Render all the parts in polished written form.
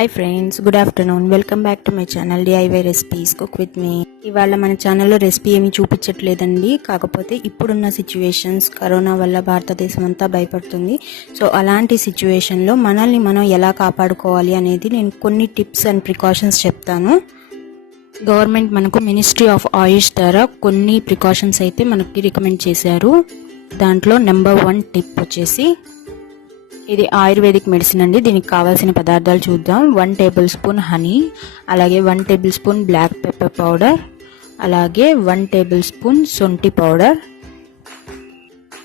Hi friends, good afternoon. Welcome back to my channel DIY recipes cook with me. ఇవాళ మన ఛానల్లో recipe ఏమీ చూపించట్లేదండి. కాకపోతే ఇప్పుడున్న సిచ్యువేషన్స్, కరోనా వల్ల భారతదేశం అంతా భయపడుతుంది. సో అలాంటి సిచ్యువేషన్లో మనల్ని మనం ఎలా కాపాడుకోవాలి అనేది నేను కొన్ని టిప్స్ అండ్ ప్రికాషన్స్ చెప్తాను. గవర్నమెంట్ మనకు మినిస్ట్రీ ఆఫ్ ఆయుష్ ద్వారా కొన్ని ప్రికాషన్స్ అయితే మనకి రికమెండ్ చేశారు. దాంట్లో నెంబర్ 1 టిప్ వచ్చేసి, ఇది ఆయుర్వేదిక్ మెడిసిన్ అండి. దీనికి కావాల్సిన పదార్థాలు చూద్దాం. 1 టేబుల్ స్పూన్ హనీ, అలాగే 1 table spoon black pepper powder, అలాగే 1 టేబుల్ స్పూన్ శొంఠి పౌడర్.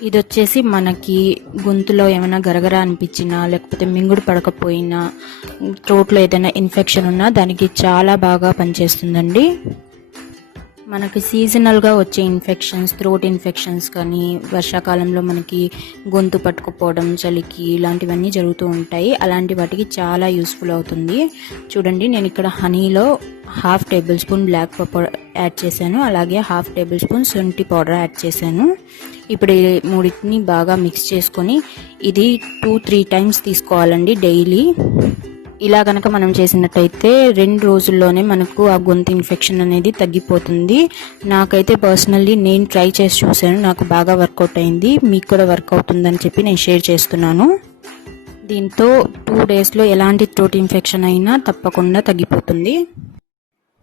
ఇది వచ్చేసి మనకి గొంతులో ఏమైనా గరగర అనిపించినా, లేకపోతే మింగుడు పడకపోయినా, థ్రోట్లో ఏదైనా ఇన్ఫెక్షన్ ఉన్నా దానికి చాలా బాగా పనిచేస్తుందండి. మనకి సీజనల్గా వచ్చే ఇన్ఫెక్షన్స్, థ్రోట్ ఇన్ఫెక్షన్స్ కానీ, వర్షాకాలంలో మనకి గొంతు పట్టుకుపోవడం, చలికి ఇలాంటివన్నీ జరుగుతూ ఉంటాయి. అలాంటి వాటికి చాలా యూస్ఫుల్ అవుతుంది. చూడండి, నేను ఇక్కడ హనీలో 1/2 table spoon black pepper add చేశాను, అలాగే 1/2 టేబుల్ స్పూన్ శొంఠి పౌడర్ యాడ్ చేశాను. ఇప్పుడు ఈ మూడింటిని బాగా మిక్స్ చేసుకొని ఇది 2-3 టైమ్స్ తీసుకోవాలండి డైలీ. ఇలా కనుక మనం చేసినట్టయితే 2 రోజుల్లోనే మనకు ఆ గొంతు ఇన్ఫెక్షన్ అనేది తగ్గిపోతుంది. నాకైతే పర్సనల్లీ నేను ట్రై చేసి చూశాను, నాకు బాగా వర్కౌట్ అయింది. మీకు కూడా వర్క్ అవుతుందని చెప్పి నేను షేర్ చేస్తున్నాను. దీంతో 2 డేస్లో ఎలాంటి థ్రోట్ ఇన్ఫెక్షన్ అయినా తప్పకుండా తగ్గిపోతుంది.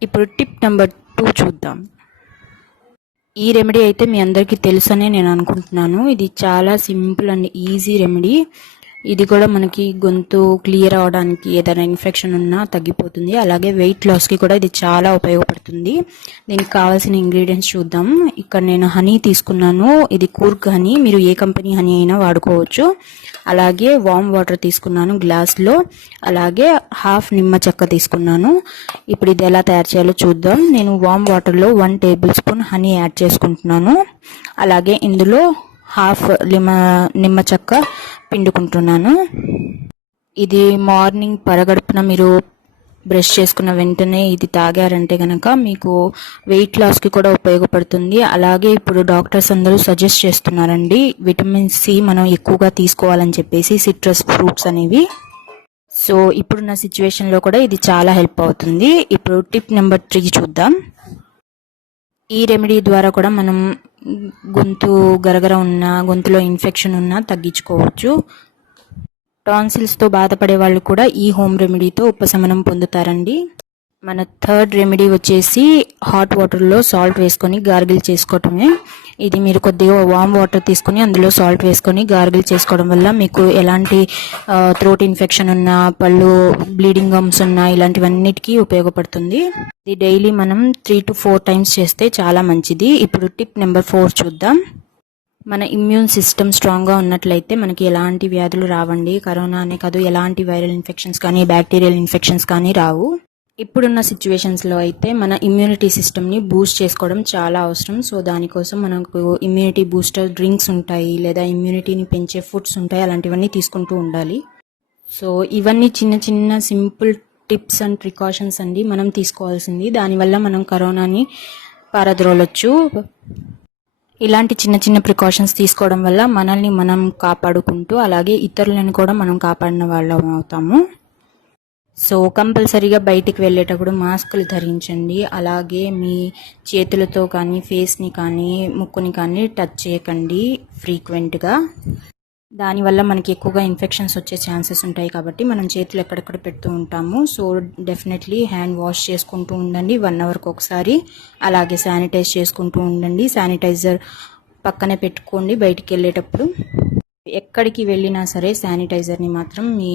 ఇప్పుడు టిప్ నెంబర్ 2 చూద్దాం. ఈ రెమెడీ అయితే మీ అందరికీ తెలుసనే నేను అనుకుంటున్నాను. ఇది చాలా సింపుల్ అండ్ ఈజీ రెమెడీ. ఇది కూడా మనకి గొంతు క్లియర్ అవడానికి, ఏదైనా ఇన్ఫెక్షన్ ఉన్నా తగ్గిపోతుంది. అలాగే వెయిట్ లాస్కి కూడా ఇది చాలా ఉపయోగపడుతుంది. దీనికి కావాల్సిన ఇంగ్రీడియంట్స్ చూద్దాం. ఇక్కడ నేను హనీ తీసుకున్నాను. ఇది కూర్గ్ హనీ, మీరు ఏ కంపెనీ హనీ అయినా వాడుకోవచ్చు. అలాగే వామ్ వాటర్ తీసుకున్నాను గ్లాస్లో, అలాగే 1/2 నిమ్మ చెక్క తీసుకున్నాను. ఇప్పుడు ఇది ఎలా తయారు చేయాలో చూద్దాం. నేను వామ్ వాటర్లో 1 టేబుల్ స్పూన్ హనీ యాడ్ చేసుకుంటున్నాను. అలాగే ఇందులో 1/2 నిమ్మ చెక్క పిండుకుంటున్నాను. ఇది మార్నింగ్ పరగడుపున మీరు బ్రష్ చేసుకున్న వెంటనే ఇది తాగారంటే కనుక మీకు వెయిట్ లాస్కి కూడా ఉపయోగపడుతుంది. అలాగే ఇప్పుడు డాక్టర్స్ అందరూ సజెస్ట్ చేస్తున్నారండి, విటమిన్ సి మనం ఎక్కువగా తీసుకోవాలని చెప్పేసి, సిట్రస్ ఫ్రూట్స్ అనేవి. సో ఇప్పుడున్న సిచ్యువేషన్లో కూడా ఇది చాలా హెల్ప్ అవుతుంది. ఇప్పుడు టిప్ నెంబర్ 3 చూద్దాం. ఈ రెమెడీ ద్వారా కూడా మనం గొంతు గరగర ఉన్నా, గొంతులో ఇన్ఫెక్షన్ ఉన్నా తగ్గించుకోవచ్చు. టాన్సిల్స్తో బాధపడే వాళ్ళు కూడా ఈ హోమ్ రెమెడీతో ఉపశమనం పొందుతారండి. మన 3rd రెమెడీ వచ్చేసి హాట్ వాటర్లో సాల్ట్ వేసుకొని గార్గిల్ చేసుకోవటమే. ఇది మీరు కొద్దిగా వామ్ వాటర్ తీసుకొని అందులో సాల్ట్ వేసుకొని గార్గిల్ చేసుకోవడం వల్ల మీకు ఎలాంటి థ్రోట్ ఇన్ఫెక్షన్ ఉన్నా, పళ్ళు బ్లీడింగ్ గమ్స్ ఉన్నా, ఇలాంటివన్నిటికీ ఉపయోగపడుతుంది. ఇది డైలీ మనం 3 to 4 టైమ్స్ చేస్తే చాలా మంచిది. ఇప్పుడు టిప్ నెంబర్ 4 చూద్దాం. మన ఇమ్యూన్ సిస్టమ్ స్ట్రాంగ్గా ఉన్నట్లయితే మనకి ఎలాంటి వ్యాధులు రావండి. కరోనా అనే కాదు, ఎలాంటి వైరల్ ఇన్ఫెక్షన్స్ కానీ, బ్యాక్టీరియల్ ఇన్ఫెక్షన్స్ కానీ రావు. ఇప్పుడున్న సిచ్యువేషన్స్లో అయితే మన ఇమ్యూనిటీ సిస్టమ్ని బూస్ట్ చేసుకోవడం చాలా అవసరం. సో దానికోసం మనకు ఇమ్యూనిటీ బూస్టర్ డ్రింక్స్ ఉంటాయి, లేదా ఇమ్యూనిటీని పెంచే ఫుడ్స్ ఉంటాయి. అలాంటివన్నీ తీసుకుంటూ ఉండాలి. సో ఇవన్నీ చిన్న చిన్న సింపుల్ టిప్స్ అండ్ ప్రికాషన్స్ అండి మనం తీసుకోవాల్సింది. దానివల్ల మనం కరోనాని పారద్రోలొచ్చు. ఇలాంటి చిన్న చిన్న ప్రికాషన్స్ తీసుకోవడం వల్ల మనల్ని మనం కాపాడుకుంటూ, అలాగే ఇతరులను కూడా మనం కాపాడిన వాళ్ళం అవుతాము. సో కంపల్సరీగా బయటికి వెళ్ళేటప్పుడు మాస్కులు ధరించండి. అలాగే మీ చేతులతో కానీ, ఫేస్ని కానీ, ముక్కుని కానీ టచ్ చేయకండి ఫ్రీక్వెంట్గా. దానివల్ల మనకి ఎక్కువగా ఇన్ఫెక్షన్స్ వచ్చే ఛాన్సెస్ ఉంటాయి కాబట్టి మనం చేతులు ఎక్కడెక్కడ పెడుతూ ఉంటాము. సో డెఫినెట్లీ హ్యాండ్ వాష్ చేసుకుంటూ ఉండండి 1 అవర్కి ఒకసారి. అలాగే శానిటైజ్ చేసుకుంటూ ఉండండి. శానిటైజర్ పక్కనే పెట్టుకోండి బయటికి వెళ్ళేటప్పుడు. ఎక్కడికి వెళ్ళినా సరే శానిటైజర్ని మాత్రం మీ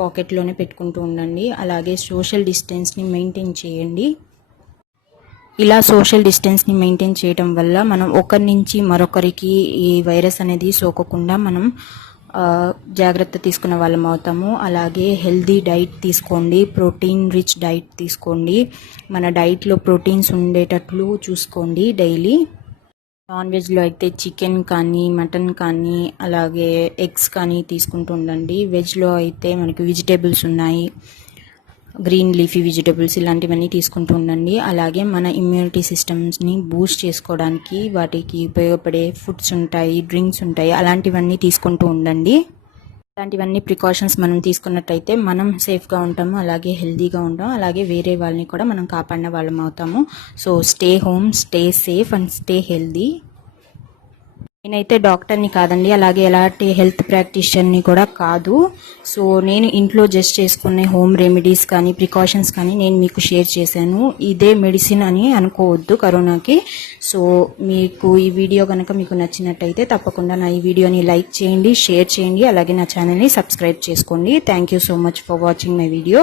పాకెట్లోనే పెట్టుకుంటూ ఉండండి. అలాగే సోషల్ డిస్టెన్స్ని మెయింటైన్ చేయండి. ఇలా సోషల్ డిస్టెన్స్ని మెయింటైన్ చేయడం వల్ల మనం ఒకరి నుంచి మరొకరికి ఈ వైరస్ అనేది సోకకుండా మనం జాగ్రత్త తీసుకున్న వాళ్ళం అవుతాము. అలాగే హెల్దీ డైట్ తీసుకోండి, ప్రోటీన్ రిచ్ డైట్ తీసుకోండి. మన డైట్లో ప్రోటీన్స్ ఉండేటట్లు చూసుకోండి డైలీ. నాన్ వెజ్లో అయితే చికెన్ కానీ, మటన్ కానీ, అలాగే ఎగ్స్ కానీ తీసుకుంటూ ఉండండి. వెజ్లో అయితే మనకి వెజిటేబుల్స్ ఉన్నాయి, గ్రీన్ లీఫీ వెజిటబుల్స్, ఇలాంటివన్నీ తీసుకుంటూ ఉండండి. అలాగే మన ఇమ్యూనిటీ సిస్టమ్స్ని బూస్ట్ చేసుకోవడానికి వాటికి ఉపయోగపడే ఫుడ్స్ ఉంటాయి, డ్రింక్స్ ఉంటాయి, అలాంటివన్నీ తీసుకుంటూ ఉండండి. ఇలాంటివన్నీ ప్రికాషన్స్ మనం తీసుకున్నట్టయితే మనం సేఫ్గా ఉంటాము, అలాగే హెల్తీగా ఉంటాం, అలాగే వేరే వాళ్ళని కూడా మనం కాపాడిన వాళ్ళం అవుతాము. So stay home, stay safe and stay healthy. నేనైతే డాక్టర్ని కాదండి, అలాగే ఎలాంటి హెల్త్ ప్రాక్టీషియన్ని కూడా కాదు. సో నేను ఇంట్లో జస్ట్ చేసుకునే హోమ్ రెమెడీస్ కానీ ప్రికాషన్స్ కానీ నేను మీకు షేర్ చేశాను. ఇదే మెడిసిన్ అని అనుకోవద్దు కరోనాకి. సో మీకు ఈ వీడియో కనుక మీకు నచ్చినట్టయితే తప్పకుండా నా ఈ వీడియోని లైక్ చేయండి, షేర్ చేయండి, అలాగే నా ఛానల్ని సబ్స్క్రైబ్ చేసుకోండి. Thank you so much for watching my video.